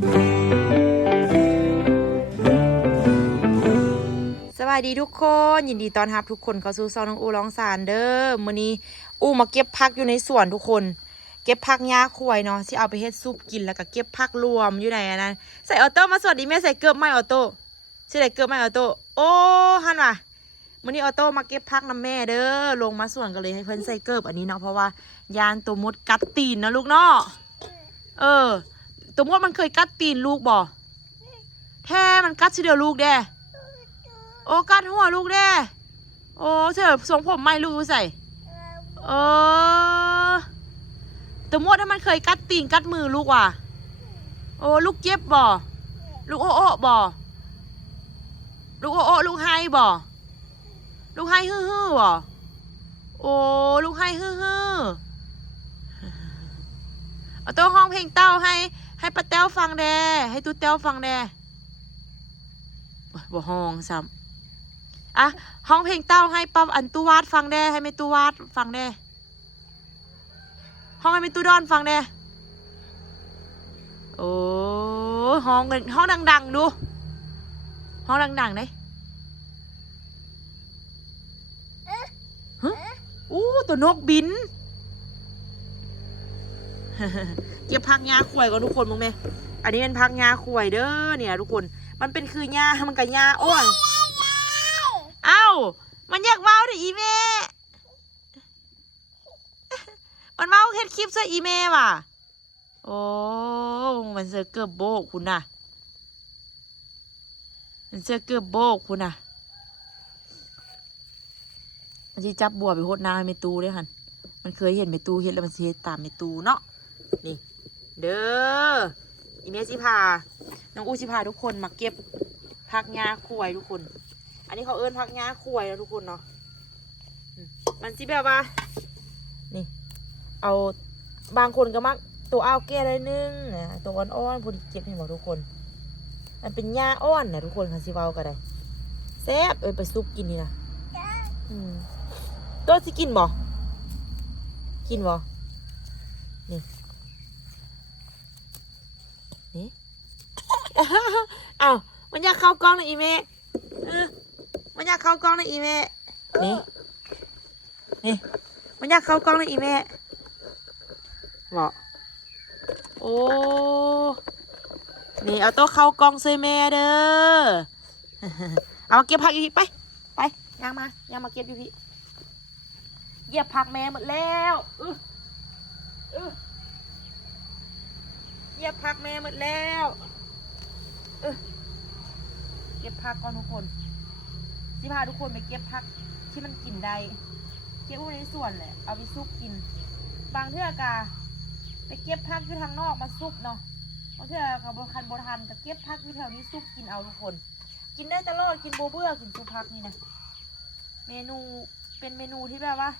สวัสดีทุกคนยินดีต้อนรับทุกคนเข้าสู่ซองน้องอูร้องสารเด้อมื้อนี้อูมาเก็บผักอยู่ในสวนทุกคนเก็บผักหญ้าควยเนาะที่เอาไปเฮ็ดซุปกินแล้วก็เก็บผักรวมอยู่ไหนอันนั้นใส่ออโต้มาสวัสดีแม่ใส่เกือบไม่ออโต้ใส่เกือบไม่ออโต้โอ้ฮั่นว่ะมื้อนี้ออโต้มาเก็บผักนำแม่เด้อลงมาสวนกันเลยให้เพิ่นใส่เกือบอันนี้เนาะเพราะว่ายานตัวมดกัดตีนนะลูกเนาะตัวมดมันเคยกัดตีนลูกบ่แท้มันกัดทีเดียวลูกเด้โอ้กัดหัวลูกเด้โอ้เสือทรงผมไม่ลูกใส่ตัวมดถ้ามันเคยกัดตีนกัดมือลูกว่ะโอ้ลูกเจ็บบ่ลูกโอ้บ่ลูกโอ้ลูกไห้บ่ลูกไห้ฮือบ่โอ้ลูกไห้ฮือเอาตัวห้องเพลงเต้าให้ป้าเต้าฟังแดให้ตู้เต้าฟังแดบ่ห้องซ้ำอ่ะห้องเพลงเต้าให้ปั๊บอันตู้วาดฟังแด้ให้ไม่ตู้วาดฟังแด้ห้องให้ไม่ตู้ดอนฟังแด้โอ้ห้องดังๆดูห้องดังๆเลยฮะอู้ตัวนกบิน เก็บพักหญ้าขวยก่อนทุกคนมึงแม่อันนี้เป็นพักหญ้าขวยเด้อเนี่ยทุกคนมันเป็นคือหญ้ามันกับหญ้าอ้วนเอ้ามันอยากเมาดิอีเม่มันเมาเฮ็ดคลิปซะอีเม่ว่ะโอ้มันเสือเกือบโบกคุณน่ะมันเสือเกือบโบกคุณน่ะมันจะจับบัวไปโหดน้ำให้เมตูด้วยฮันมันเคยเห็นเมตูเห็นแล้วมันสิเฮ็ดตามเมตูเนาะนี่เด้ออีเมสิพาน้องอูสิพาทุกคนมาเก็บผักหญ้าขวยทุกคนอันนี้เขาเอิ้นผักหญ้าขวยแล้วทุกคนเนาะมันสิแบบว่านี่เอาบางคนก็มักตัวอ้าวแก่ได้นึงตัวอ่อนๆพอดีเก็บให้หมดทุกคนมันเป็นหญ้าอ่อนนะทุกคนค่ะสิเว้าก็ได้แซ่บไปซุปกินนี่นะตัวสิกินบ่กินบ่นี่อ้าวมันอยากเข้ากล้องในอีเมะมันอยากเข้ากล้องในอีเมะนี่มันอยากเข้ากล้องในอีเมะบอกโอ้นี่เอาโต๊ะเข้ากล้องใส่แม่เด้อเอามาเก็บผักอยู่พี่ไปย่างมาเก็บอยู่พี่เหยียบผักแม่หมดแล้วเหยียบผักแม่หมดแล้วเก็บผักก่อนทุกคนสิพาทุกคนไปเก็บผักที่มันกินได้เก็บไว้ในสวนแหละเอาไปซุปกินบางเทื่อกาไปเก็บผักอยู่ทางนอกมาซุปเนาะบางเทื่อกับบคันโบทันก็เก็บผักอยู่แถวนี้ซุปกินเอาทุกคนกินได้ตลอดกินโบเบื่อกินซุปผักนี่นะเมนูเป็นเมนูที่แบบว่า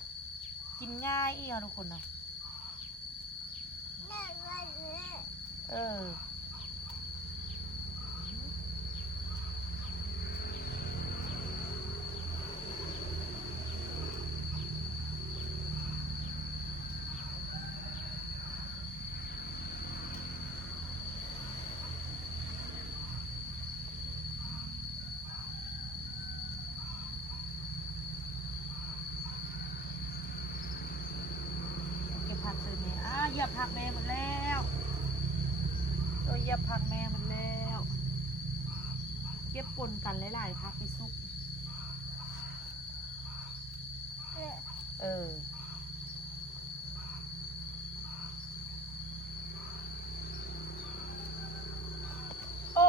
กินง่ายอีกทุกคนเนาะผักซื้อเนี่ยเหยียบผักแม่หมดแล้วตัวเหยียบผักแม่หมดแล้วเก็บปนกันหลายๆผักไปซุปโอ้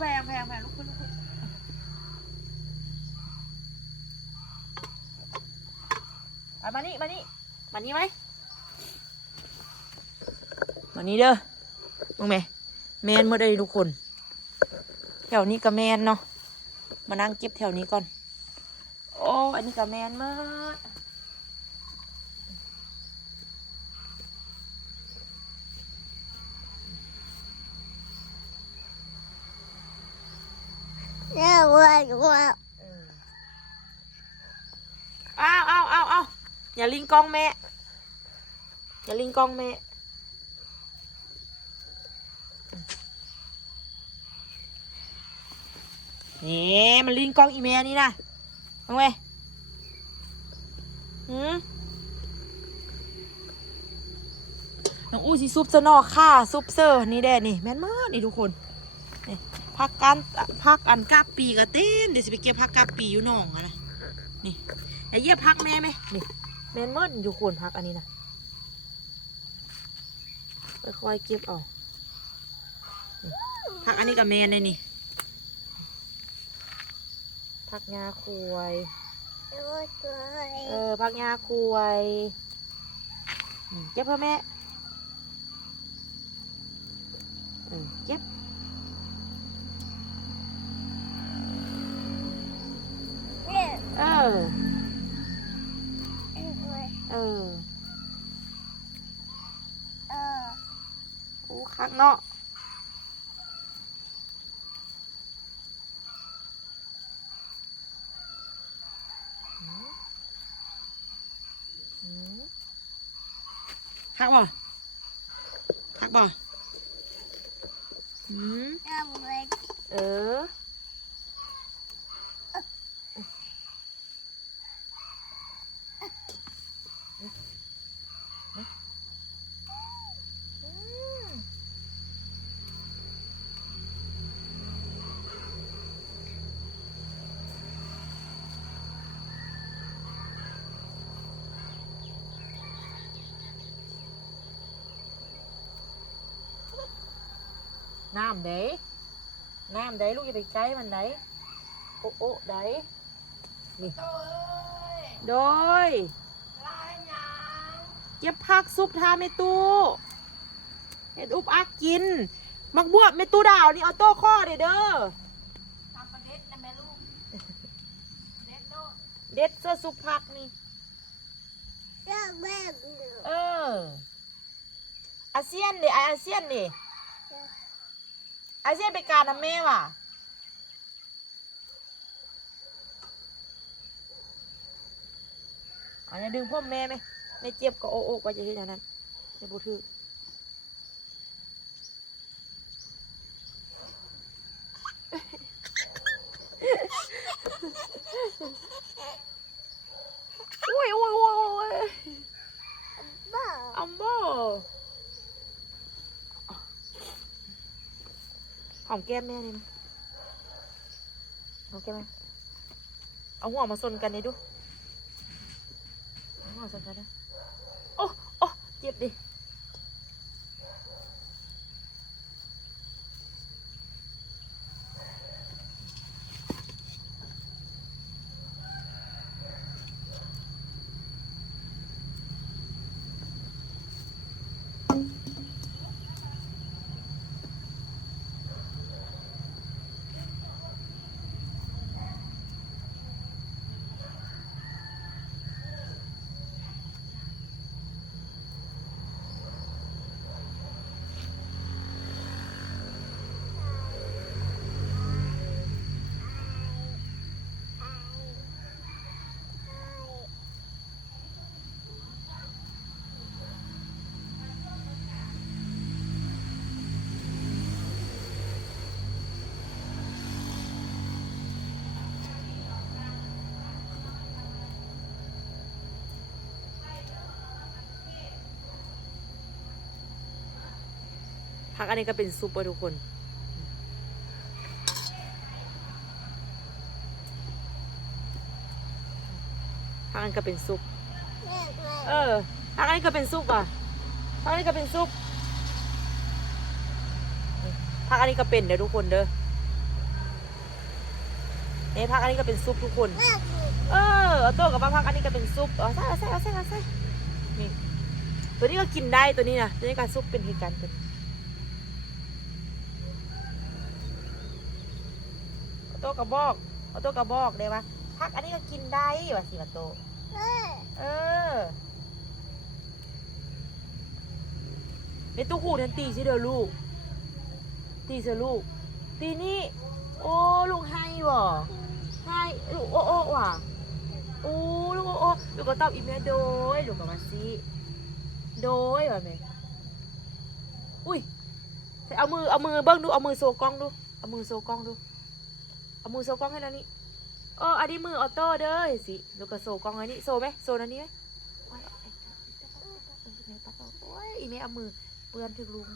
แพงลุกขึ้นมานี่ไหมมานี่เด้อมึงแมนเมื่อใดทุกคนแถวนี้ก็แมนเนาะมานั่งเก็บแถวนี้ก่อนโอ้อันนี้ก็แมนมากเอาอย่าลิงกองแม่ นี่มันลิ้นกล้องอีเมลนี่นะเอาไงน้องอู้สิซุปเซนอค่าซุปเซอร์นี่แด่นี่แม่นมากนี่ทุกคนนี่พักอันกาปีก็เต็มเดี๋ยวสิไปเก็บพักกาปีอยู่หนองอะนะนี่อย่าเยียบพักแม่ไหมนี่แม่นมากทุกคนพักอันนี้นะค่อยๆเก็บเอาพักอันนี้กับแม่เลยนี่พักงาควยพักงาควยเก็บพ่อแม่เก็บโอ้คักเนาะคักบ่คักบ่เออน้ำเด้ลูกอย่าไปใกล้มันไหนโอ้ได้นี่โดยเก็บผักซุปทาเมตูเห็ดอุบอักกินมักบวบเมตูดาวนี่เอาโต้ข้อเด้อทำประเด็ดนะแม่ลูกเด็ดเสื้อซุปผักนี่อาเซียนดิอาเซียนดิอาเซียนไปการทำแม่ว่ะอันนี้ดึงพ่อแม่ไหมไม่เจ็บก็โอ้ก็จะเห็นอย่างนั้นจะบูถืออุ้ยอัมโบหอมแก้มแม่นี่นะหอมแก้มแม่เอาหัวมาซนกันนี่ดูเอาหัวซนกันนะโอ้เจ็บดิผักอันนี้ก็เป็นซุปทุกคนผักอันนี้ก็เป็นซุปผักอันนี้ก็เป็นซุปอ่ะผักอันนี้ก็เป็นซุปผักอันนี้ก็เป็นเดี๋ยวทุกคนเด้อเนี่ยผักอันนี้ก็เป็นซุปทุกคนเอาตัวกับผักอันนี้ก็เป็นซุปเอาใส่นี่ตัวนี้ก็กินได้ตัวนี้นะตัวนี้การซุปเป็นเหตุการณ์เป็นเอาตัวกระบอกได้ปะผักอันนี้ก็กินได้ว่ะสิมาโตในตู้หูทันตีสิเด้อลูกตีเสียลูกตีนี่โอ้ลูกให้บ่ให้ลูกโอ้ว่ะโอ้ลูกโอ้ลูกก็ตอบอีเมลโดยลูกก็มาสิโดยว่ะแม่อุ้ยเอามือเบิ้งดูเอามือโซกล้องดูเอามือโซกล้องดู เอามือโซกล้องให้แล้วนี่อันนี้มือออโต้เด้อสิลูกก็โซกล้องอันนี้โซไหมโซอันนี้ไหมโอ้ยอีเมเอามือเปื้อนถึงลุง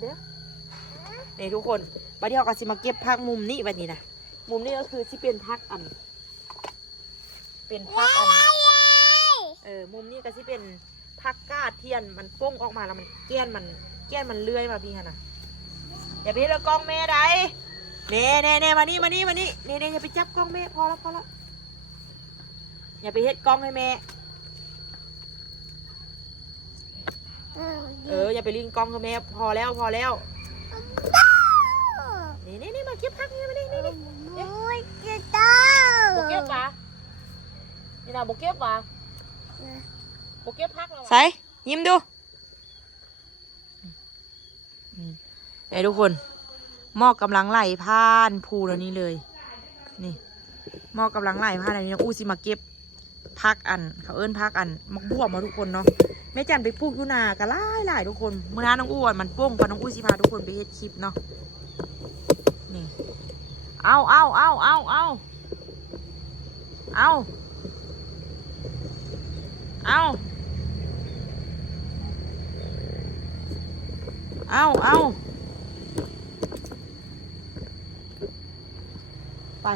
เดี๋ยวนี่ทุกคนบัดนี้เราก็สิมาเก็บพักมุมนี้บัดนี้นะมุมนี้ก็คือที่เป็นพักเป็นพักมุมนี้ก็ที่เป็นพักก้าเทียนมันป้งออกมาแล้วมันแก้นมันเลื่อยมาพี่ฮะนะอย่าไปเห็นกล้องแม่ใดเน่มานี่เน่อย่าไปจับกล้องแม่พอแล้วอย่าไปเฮ็ดกล้องให้แม่อย่าไปลิงกล้องให้แม่พอแล้วนี่มาเก็บพักนี่มานี่โอ้ยเก็บตาโบเก็บปะนี่นะโบเก็บปะโบเก็บพักแล้วใส่ยิ้มดูทุกคนหม้อกำลังไหลผ่านภูแล้วนี่เลยนี่หม้อกำลังไหลผ่านอันนี้อู้สิมาเก็บพักเขาเอิ้นพักมักบวบมาทุกคนเนาะแม่จันไปปลูกยูนากะหลายทุกคนเมื่อนั้นน้องอู้มันป้งพอน้องอู้สิพาทุกคนไปเฮ็ดคลิปเนาะนี่เอาไป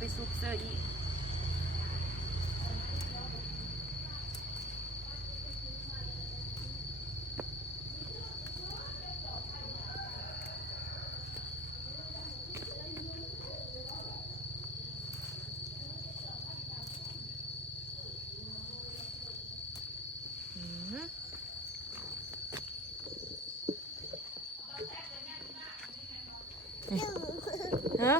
ไปซุปเซอร์อีกฮะ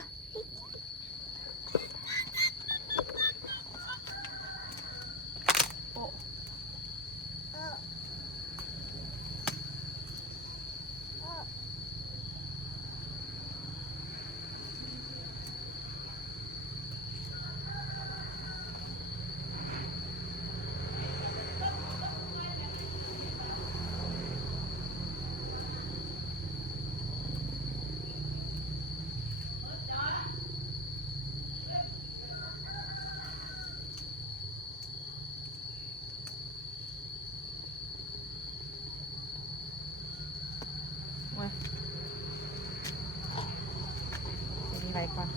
ไปก่อน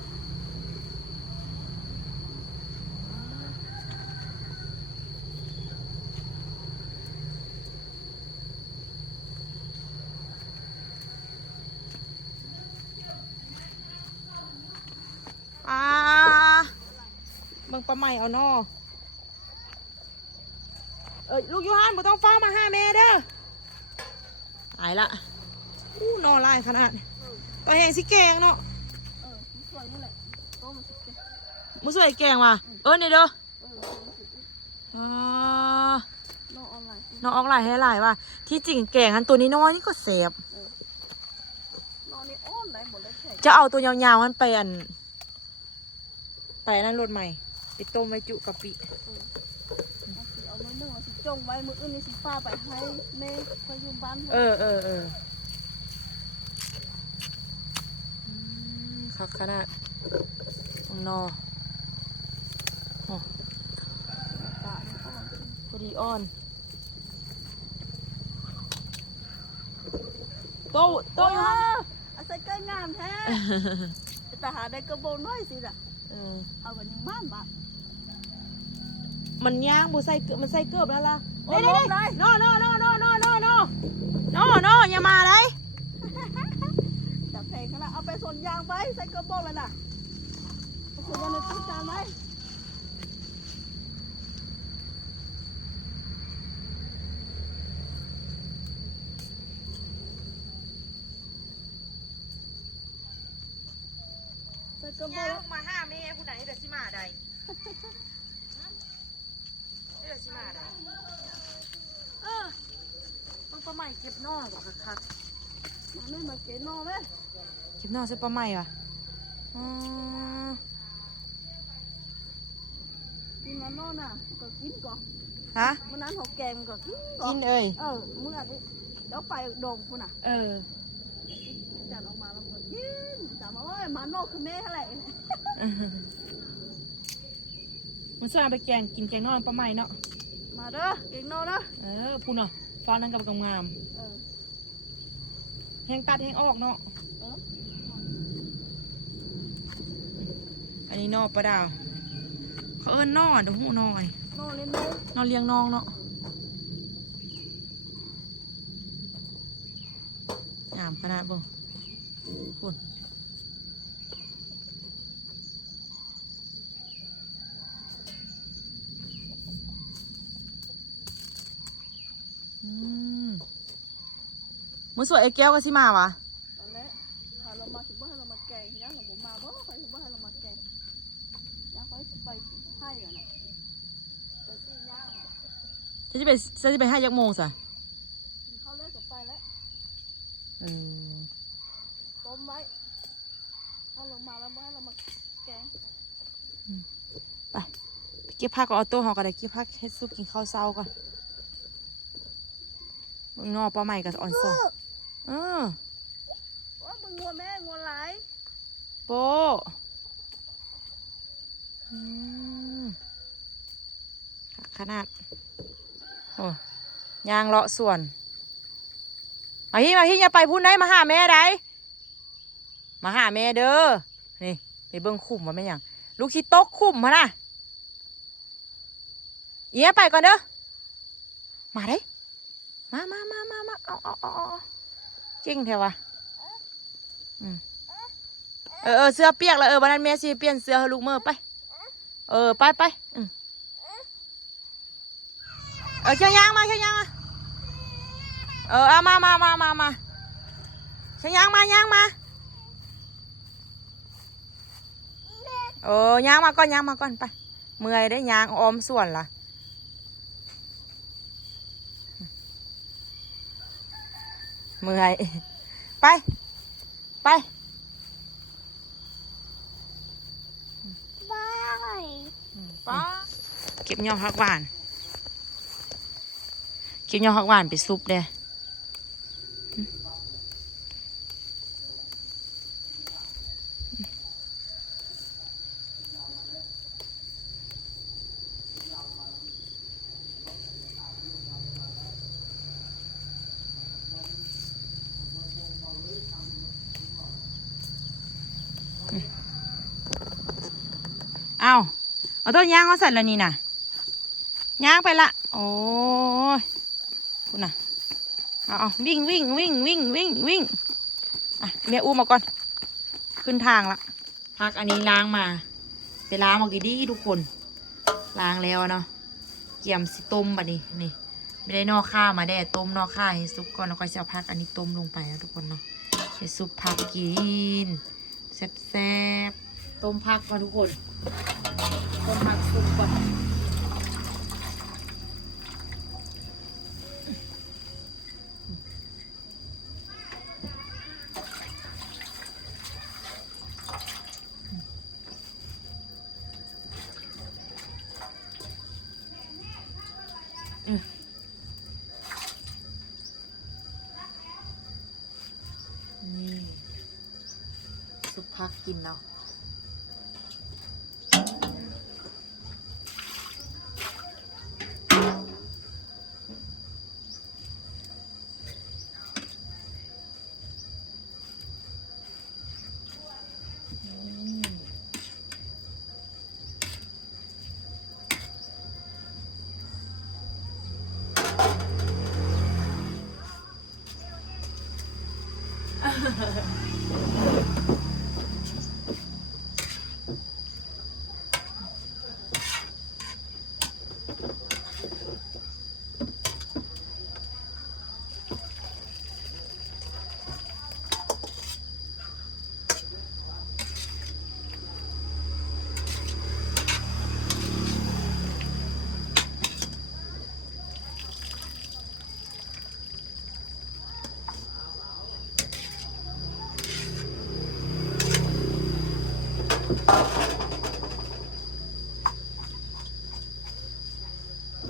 เบิ่งปลาใหม่เอานอลูกยูฮันบ่ต้องเฝ้ามาห้าแม่เด้อหายละนอลายขนาดตัวแหงสิแกงเนาะมุ้สวยแกงว่ะเนี่ยเด้อนอออกหลายให้หลายว่ะที่จริงแกงอันตัวนี้น้อยนี่ก็แสบจะเอาตัวยาวๆมันไปนั่นรถใหม่ไปต้มไว้จุกะปิเอามานึ่งสิจงไว้มืออื่นนี่สิฟ้าไปให้แม่ไปอยู่บ้าน คักขนาดข้างนอกโอ้พอดีอ่อนโตอยู่ฮะ อาศัยใกล้งามแท้แต่หาได้กระโบนน้อยสิล่ะเอากันยังบ้านบ้ามันย่างบุใส่เกือบมันใส่เกือบแล้วล่ะ โอ้ เด้ ย เด้ เลย โน่อย่ามาเลย จับเพลงกันละเอาไปสวนยางไปใส่กระโบนเลยน่ะเอาสวนยางในตู้จานไหมใส่กระโบ ย่าน งมาห้าแม่ผู้ไหนเดี๋ยวสิมาใดเดี๋ยวสิมาใดต้องปลาใหม่เก็บนอกหรอคัก มาไม่มาเกณฑ์นอไหม เก็บนอกใส่ปลาใหม่ว่ะ กินมันนอน่ะก็กินก่อน ฮะ มันนั้นหอกแกงก็กินก่อ กิ น นเอ้ย เมื่อกี้เดี๋ยวไปดงคุณน่ะ จัดออกมาแล้วก็กินแต่มาว่ามาโนคือแม่อะไร มันสร้างไปแกงกินแกงนอกปลาใหม่เนาะ มาเด้อเก่งโนเด้อ พูนเนาะฟ้านั่งกับกำงามแห้งตัดแห้งออกเนาะอันนี้นอกปลาดาวเขาเอิ้นนอเดี๋ยวหูนอย โนเล่นโน นอนเลี้ยงน้องเนาะงามขนาดบ่คุณมือสวยไอ้แก้วก็สิมาวะ ตอนแรกพาเรามาถึงว่าให้เรามาแกงยังเราผมมาบ่ใครถึงว่าให้เรามาแกงยังค่อยไปให้กันนะไปซีย่าง จะไปให้ยักโมงสะ กินข้าวเลิกกับไปแล้ว ต้มไว้ถ้าลงมาแล้วให้เรามาแกง ไปเก็บผักกับออโต้หอก็ได้เก็บผักเฮ็ดซุปกินข้าวเช้าก่อนงอปลาใหม่กับอ่อนซอว่ามึงงัวแม่งัวไหล โปขนาดโอ้ยางเลาะส่วนมาพี่อย่าไปพูดได้มาหาแม่ได้มาหาแม่เด้อนี่ไปเบิ้งขุมว่าแม่ยังลูกชิโต๊กขุมมาน่ะเอี้ยไปก่อนเด้อมาได้มาเอาเก่งแถวะเสื้อเปียกแล้ววันนั้นแม่สิเปลี่ยนเสื้อให้ลูกเมื่อไปไปเขี้ยวยางมาเอามาเขี้ยวยางมายางมายางมาก่อนไปเมื่อยได้ยางออมส่วนล่ะเมื่อยไปเก็บยอดผักหวานไปซุปเด้เอาต้นย่างเขาใส่แล้วนี่น่ะย่างไปละโอ้ยคุณน่ะเอาวิ่งอ่ะแม่อุ้มมาก่อนขึ้นทางละพักอันนี้ล้างมาไปล้างมากี่ดีทุกคนล้างแล้วเนาะเกี่ยมสิต้มบัดนี้นี่ไม่ได้นอกข้ามาได้ต้มนอกข้าให้ซุปก่อนแล้วก็จะเอาผักอันนี้ต้มลงไปนะทุกคนเนาะให้ซุปผักกินแซ่บต้มผักก่อนทุกคนต้มผักซุปก่อนนี่ซุปผั พักกินเนาะ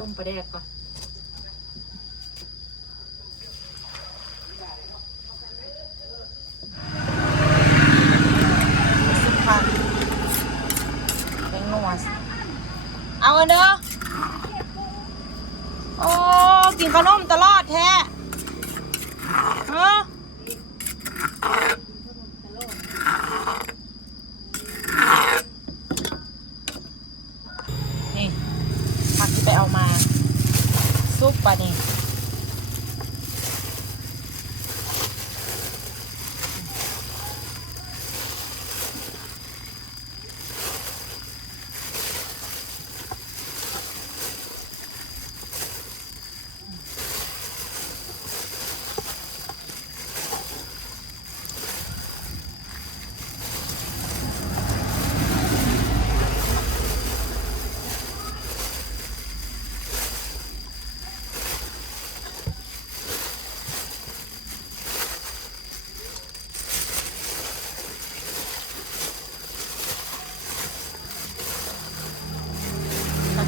ต้มปลาแดกก่อนสุพรรณแกงนัวเอาเด้อโอ้กินขนมตลอดแท้เออนี่ผักที่ไปเอามาซุปปลานี่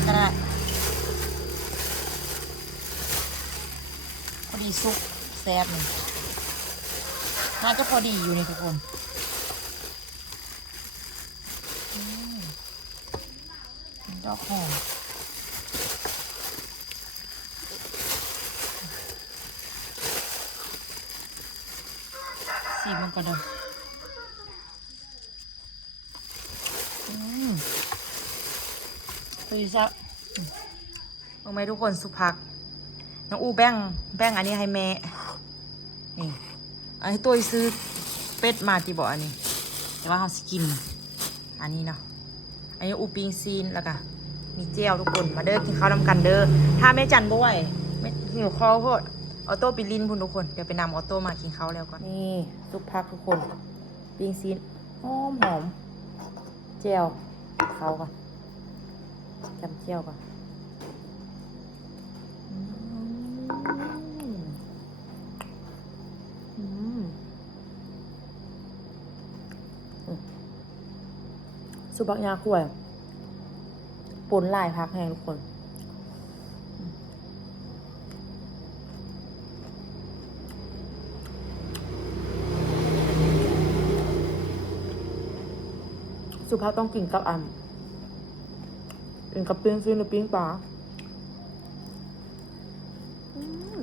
ก็ได้พอดีซุปแซ่บหนึ่งน่าจะพอดีอยู่นี่ทุกคนดอกหอมสีมันก็เดิมพอดีซักลงไหมทุกคนสุภักน้องอูแบ่งอันนี้ให้แม่นี่อันนี้ตัวซื้อเป็ดมาจีบอกอันนี้แต่ว่าเขาสกินอันนี้เนาะอันนี้อูปิงซีนแล้วก็มีเจลทุกคนมาเด้อกินข้าวนำกันเด้อถ้าแม่จันบ่ไหวไม่หิวคอโพดออโต้ไปลินพุ่นทุกคนเดี๋ยวไปนำออโต้มากินข้าวแล้วก่อนนี่สุภักทุกคนปิงซีนหอมเจลเขาก่อนจำเจียวก่อนสุบักยาขวยปนลายพักแห้งทุกคนสุภาพต้องกินกับเป็นกับปิ้งซีนหรือปิ้งปลา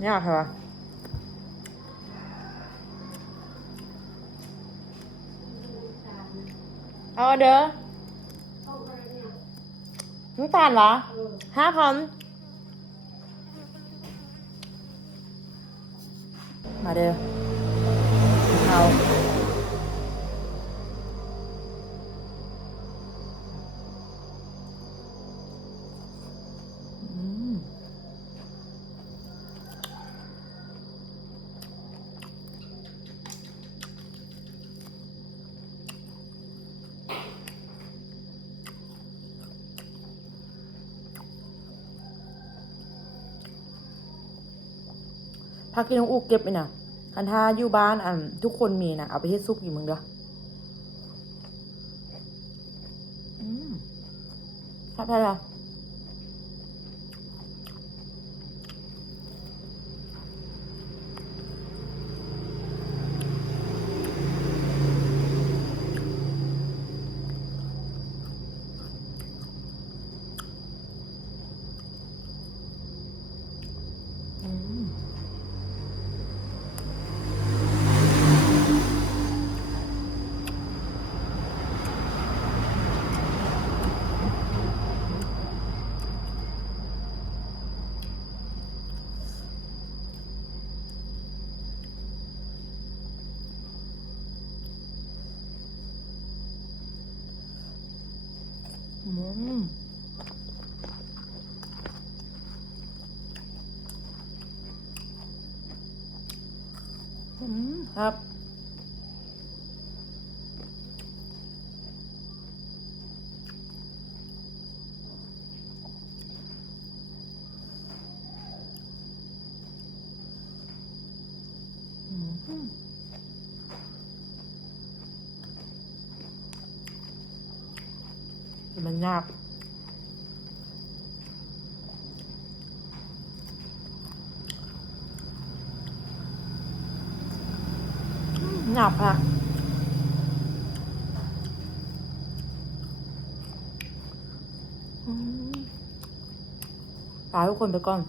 เนี่ยค่ะเอาเด้อน้ำตาลเหรอ5,000มาเด้อเอาพักที่น้องอูเก็บไปน่ะคันท่าอยู่บ้านทุกคนมีนะเอาไปเฮ็ดซุปอยู่มึงเด้อครับใช่ละ ครับแต่มันยากยากค่ะลาทุกคนไปก่อน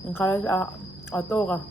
เป็นคาร์ลออโต้ก่อน